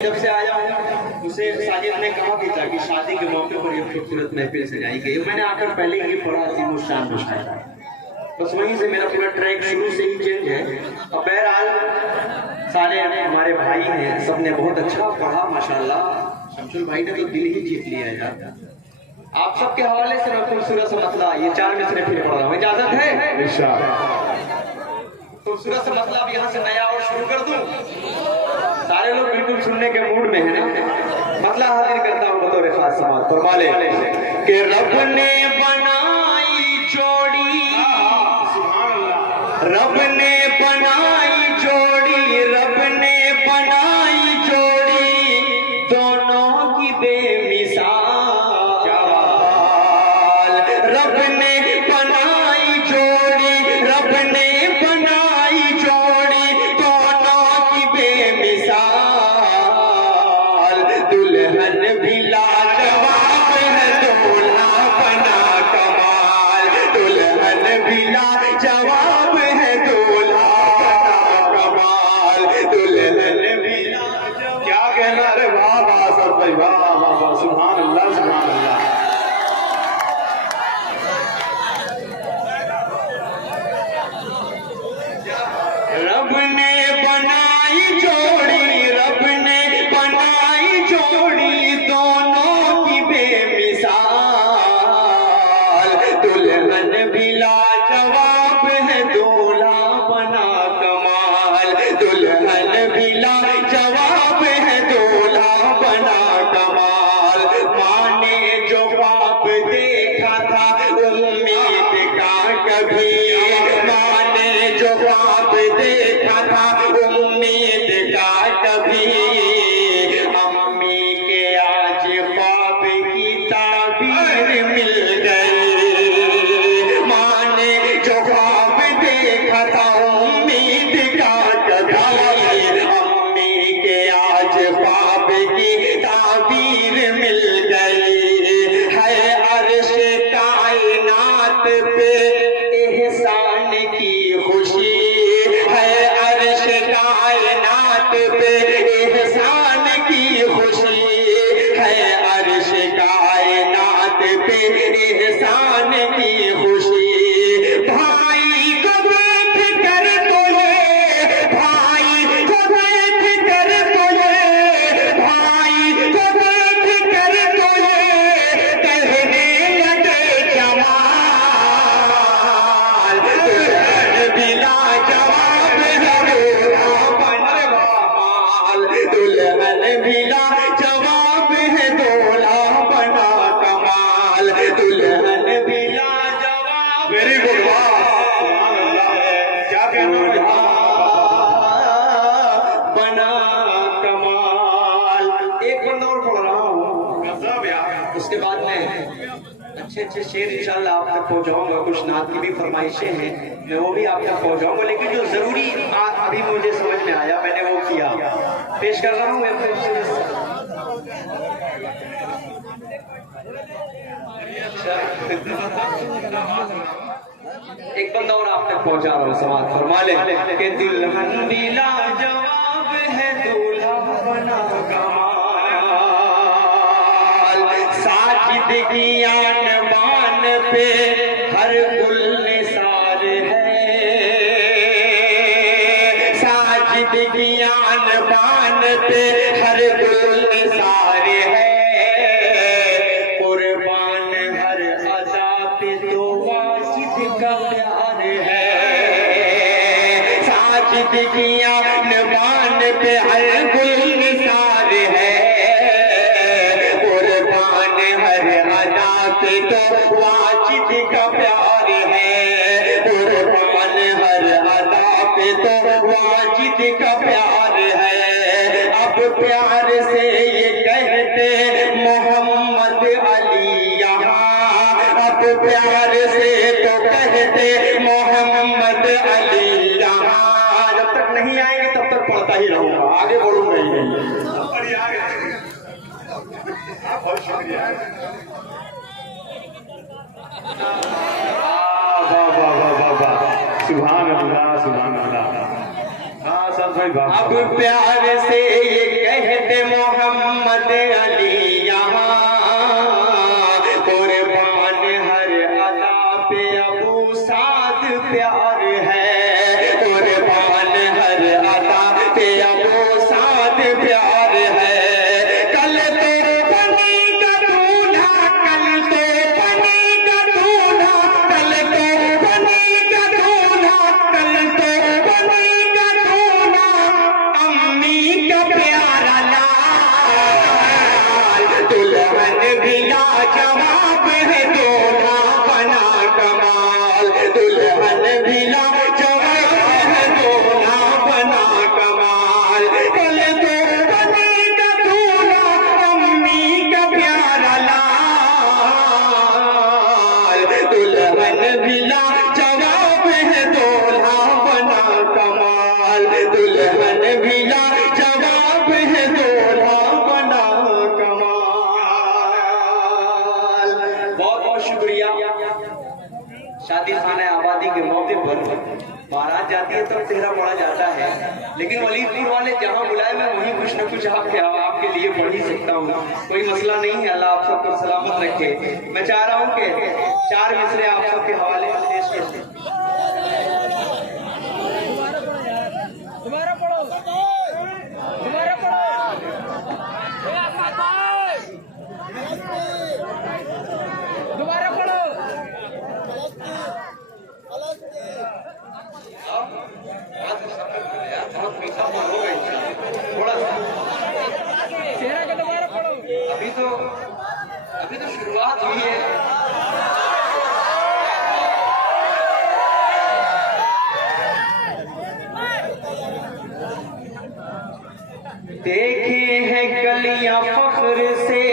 जब से आया हूँ उसे साजिद ने कहा भी था कि शादी के मौके पर ये खूबसूरत महफिल सजाई गई। मैंने आकर पहले ही पढ़ा अजीम शान शायरा, बस वहीं से मेरा पूरा ट्रैक शुरू से ही चेंज है। और बहरहाल सारे हमारे भाई हैं, सबने बहुत अच्छा पढ़ा माशाल्लाह। शमशुल भाई ने तो दिल ही जीत लिया यार। आप सबके हवाले से मैं खूबसूरत सा मतला ये 4 मिसरे फिर पढ़ रहा हूँ, इजाजत है? खूबसूरत सा मतलब यहाँ से नया और शुरू कर दूं। सारे लोग बिल्कुल सुनने के मूड में है ना। मतलब हाजिर करता हूँ बतौर खास समाज फरमा ले कि रब ने बनाई जोड़ी, रब ने बनाई जोड़ी, रब ने बनाई जोड़ी दोनों की बेमिसाल। रब ने बनाई जोड़ी, रब ने बनाई जोड़ी दोनों की बेमिसाल। दुल्हन भी लाजवाब है, दूल्हा बना कमाल। दुल्हन भी लाजवाब है, दूल्हा बना कमाल। दुल्हन भी लाजवाब। क्या कहना रे, वाह वाह सब भाई, वाह वाह वाह, सुभान अल्लाह सुभान अल्लाह। रब ने बनाई जोड़ी, रब ने बनाई जोड़ी दोनों की बेमिसाल। दुल्हन भी लाजवाब है, दूल्हा बना कमाल। दुल्हन भी लाजवाब है, दूल्हा बना कमाल। माँ ने जो ख्वाब देखा था उम्मीद का कभी, माँ ने जो ख्वाब देखा था उम्मीद का कभी, अम्मी के आज ख्वाब की ताबीर मिल गई। माँ ने जो ख्वाब देखा था उम्मीद का कभी, अम्मी के आज ख्वाब की ताबीर मिल गई। है अर्श कायनात पे एहसान की खुशी, है अर्श कायनात पे एहसान की खुशी, है अर्श कायनात पे एहसान की खुशी। भाई को बैठ कर तोले, भाई को बैठ कर तोले, भाई को बैठ कर तोले कहने लगे जमाल। दुल्हन भी लाजवाब है, दूल्हा बना कमाल। दुल्हन भी लाजवाब है, दूल्हा बना कमाल। दुल्हन भी लाजवाब, वेरी गुड, सुभान अल्लाह। क्या कहना बना कमाल। एक बंदा और पढ़ रहा हूँ, उसके बाद में अच्छे अच्छे शेर इंशाल्लाह आप तक पहुंचाऊंगा। कुछ नात की भी फरमाइशें हैं, मैं वो भी आप तक पहुंचाऊंगा। लेकिन जो जरूरी अभी मुझे समझ में आया मैंने वो किया, पेश कर रहा हूँ। एक बंदा और आप तक पहुंचा रहा हूँ, समाज फरमा ले कि दुल्हन भी लाजवाब है, दूल्हा बना कमाल। साजिद की आन बान पे हर गुल निसार है, साजिद की आन बान पे हर गुल निसार है। कुर्बान हर अदा पे तो वाजिद का प्यार है। साजिद की आन बान पे हर गुल निसार है। कुर्बान हर अदा पे तो वाजिद का प्यार है। कुर्बान हर अदा पे तो वाजिद का प्यार है। अब प्यार से ये कहते मोहम्मद अली यहाँ, अब प्यार से तो कहते मोहम्मद अली यहाँ। जब तक नहीं आएंगे तब तक पढ़ता ही रहूंगा, आगे बोलूंगा ही नहीं। बहुत शुक्रिया। वाह वाह वाह वाह, सुभान अल्लाह सुभान अल्लाह। अब प्यार से ये कहते जवाब है दूल्हा बना कमाल, दुल्हन भी लाजवाब है दूल्हा बना कमाल। कल तो बनेगा दूल्हा अम्मी का प्यारा लाल, दुल्हन भी लाजवाब है दूल्हा बना कमाल, दुल्हन भी लाजवाब है दूल्हा बना कमाल। बहुत बहुत शुक्रिया। शादी खाना आबादी के मौके पर बारात जाती है तो तेहरा पढ़ा जाता है, लेकिन वलीदपुर वाले जहाँ बुलाए मैं वहीं कुछ न कुछ आपके लिए पढ़ ही सकता हूँ, कोई मसला नहीं है। अल्लाह आप सबको सलामत रखे। मैं चाह रहा हूँ कि 4 मिसरे आप सबके हवाले पेश कर। दोबारा पढ़ो, दोबारा पढ़ो, दोबारा पढ़ो। थोड़ा सा चेहरा का दोबारा पढ़ो। अभी तो शुरुआत हुई है। देखे हैं गलियां फख्र से,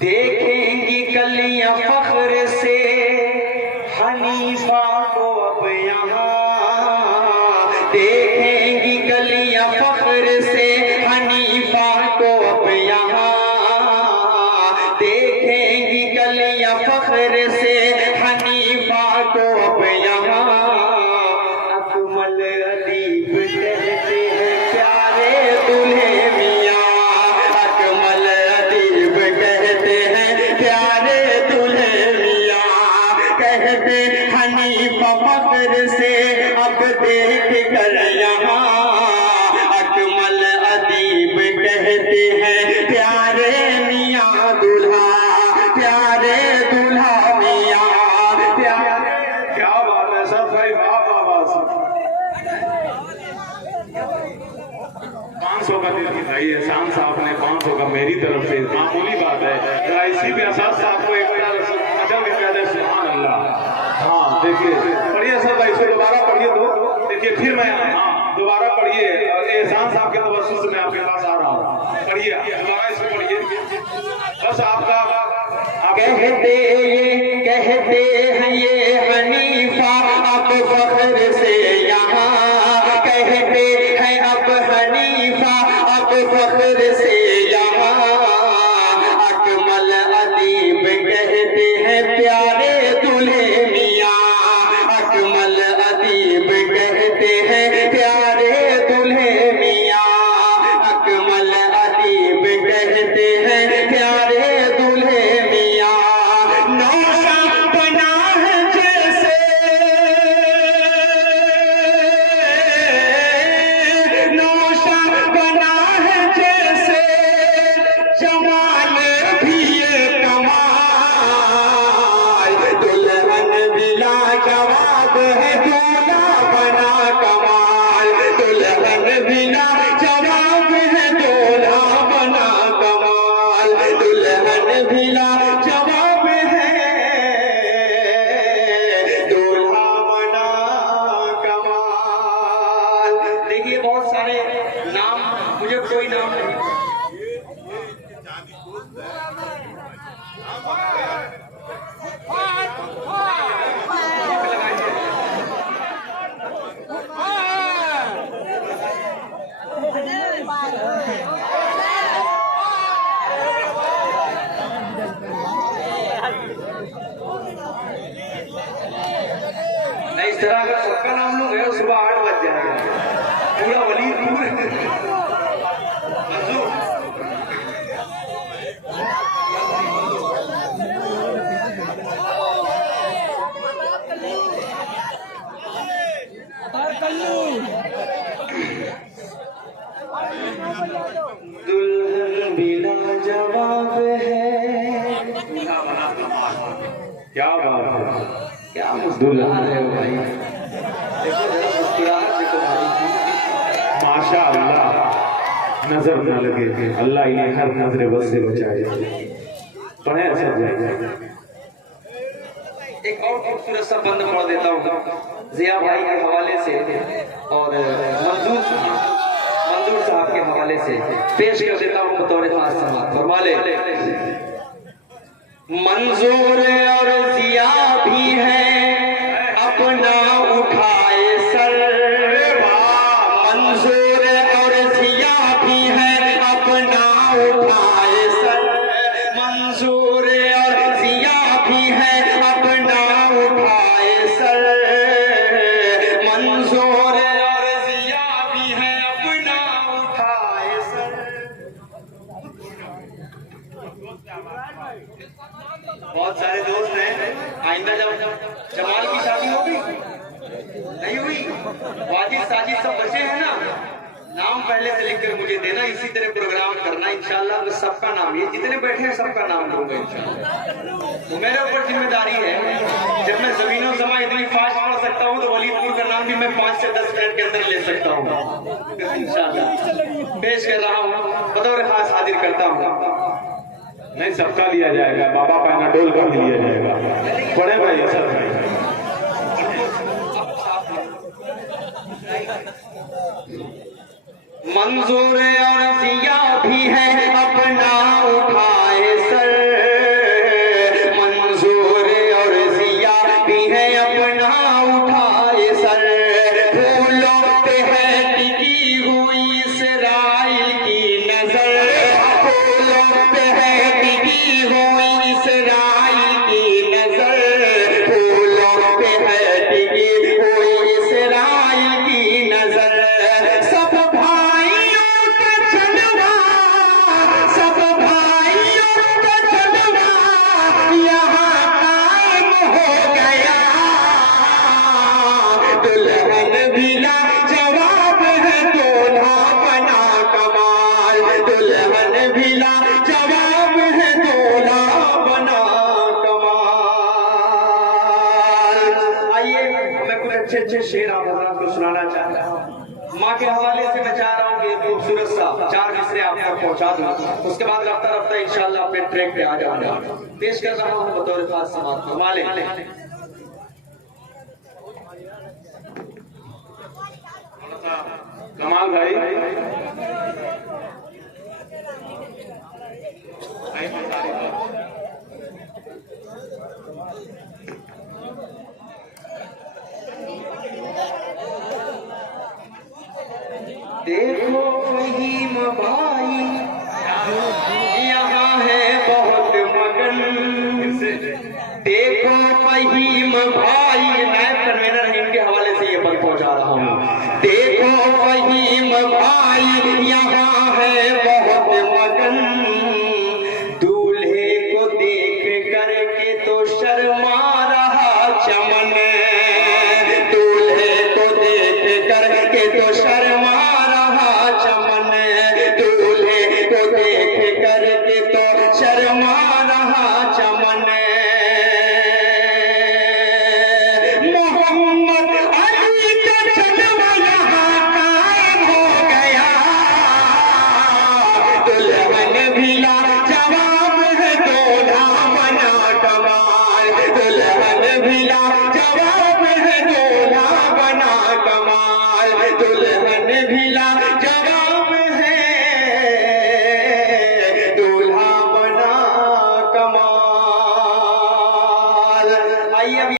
देखेंगी गलियां फख्र से, हनीफा को अब यहाँ देखेंगी गलियां फख्र से, हनीफा को अब यहाँ देखेंगी गलियां फख्र से, हनीफा को अब यहाँ। अकमल अदीब कहते हैं प्यारे दूल्हे मियाँ, अकमल अदीब कहते हैं प्यारे दूल्हे मियाँ, कहते हनीफा फख्र से अब देख कर यहाँ। अकमल अदीब कहते हैं प्यारे मियाँ दूल्हा, प्यारे दूल्हा मियाँ प्यारे। क्या बात है सर भाई, वाह वाह वाह। 500 का दे दी भाई एहसान साहब ने, 500 का मेरी तरफ से मामूली बात है। जरा इसी पे एहसास साहब को एक बार मजा भी कह दे सुभान अल्लाह। हाँ देखिए पढ़िए सर भाई, इसको दोबारा पढ़िए तो देखिए फिर मैं दोबारा पढ़िए। एहसान साहब के तवज्जुह से मैं आपके पास आ रहा हूँ, पढ़िए दोबारा इसको पढ़िए। बस आपका कहते हैं ये हनीफा अब फख्र से यहाँ, कहते हैं अब हनीफा अब फख्र से यहाँ। अकमल अदीब कहते हैं प्यारे दूल्हे मियाँ, अकमल अदीब कहते हैं प्यारे दूल्हे मियाँ, अकमल अदीब कहते हैं प्यारे दूल्हे मियाँ। नौशा बना है जैसे, नौशा बना है जैसे, जमाल भी ये कमाल, दुल्हन भी लाजवाब है दूल्हा बना कमाल, दुल्हन भी लाजवाब है दूल्हा बना कमाल, दुल्हन भी लाजवाब है दूल्हा बना कमाल। देखिए बहुत सारे नाम, मुझे कोई नाम नहीं। नहीं इस तरह अगर सबका नाम लूंगे सुबह 8 बज जाएगा, पूरा वलीदपुर मंजूर। दुल्हन भी लाजवाब है। क्या बात है, क्या दुल्हन है भाई, देखो जरा मुस्कुराहट देखो भाई। माशाअल्लाह नजर न लगे, अल्लाह इन्हें हर नजर बस से बचाए। पढ़े असद भाई। एक और खूबसूरत सा बंद पढ़ देता हूँ जिया भाई के हवाले से और मंजूर साहब के हवाले से पेश कर देता हूँ बतौर खास समाअत। फरमा ले। मंजूर और जिया भी है अपना उठाए सर, मंजूर और जिया भी है अपना उठाए सर, मंजूर और जिया भी है अपना उठाए सर, मंजूर और जिया भी है अपना उठाए सर। बहुत सारे दोस्त हैं, आइंदा जब जमाल की शादी होगी नहीं हुई, वाजिद साजिद सब बचे हैं ना, नाम पहले से लिखकर मुझे देना, इसी तरह प्रोग्राम करना इंशाल्लाह। मैं सबका नाम, ये जितने बैठे हैं सबका नाम दूंगा इंशाल्लाह। तो मेरे ऊपर जिम्मेदारी है, जब मैं जमीनों समा इतनी फास्ट पढ़ सकता हूँ तो वलीदपुर का नाम भी मैं 5 से 10 मिनट के अंदर ले सकता हूँ इंशाल्लाह। पेश कर रहा हूँ, बतौर खास हाजिर करता हूँ। नहीं, सबका लिया जाएगा, बाबा पैनाडोल का भी लिया जाएगा। पढ़े भाई असद भाई। मंजूर और जिया भी है अपना उठाए सर, मंजूर और जिया भी है अपना उठाए सर, फूलों पे है टिकी हुई इसराइल की नजर, फूलों पे है टिकी हुई इसराइल की नजर, फूलों पे है टिकी हुई इसराइल की नजर, सब भाइयों का चलवा, सब भाइयों का चलवा यहाँ कायम हो गया, दुल्हन भी लाजवाब है दूल्हा बना कमाल, दुल्हन भी लाजवाब है दूल्हा बना कमाल। आइए मैं कुछ अच्छे अच्छे शेर आप हजरात को सुनाना चाहता हूँ। माँ के हवाले से मैं चाह रहा हूँ कि खूबसूरत सा 4 मिसरे आप तक पहुँचा दूँ, उसके बाद रफ्ता रफ्ता इंशाल्लाह अपने ट्रैक पे आ जाऊंगा। पेश कर रहा हूँ बतौर खास समाअत। फरमा ले। कमाल भाई। देखो फहीम भाई यहाँ है बहुत मगन, देखो फहीम भाई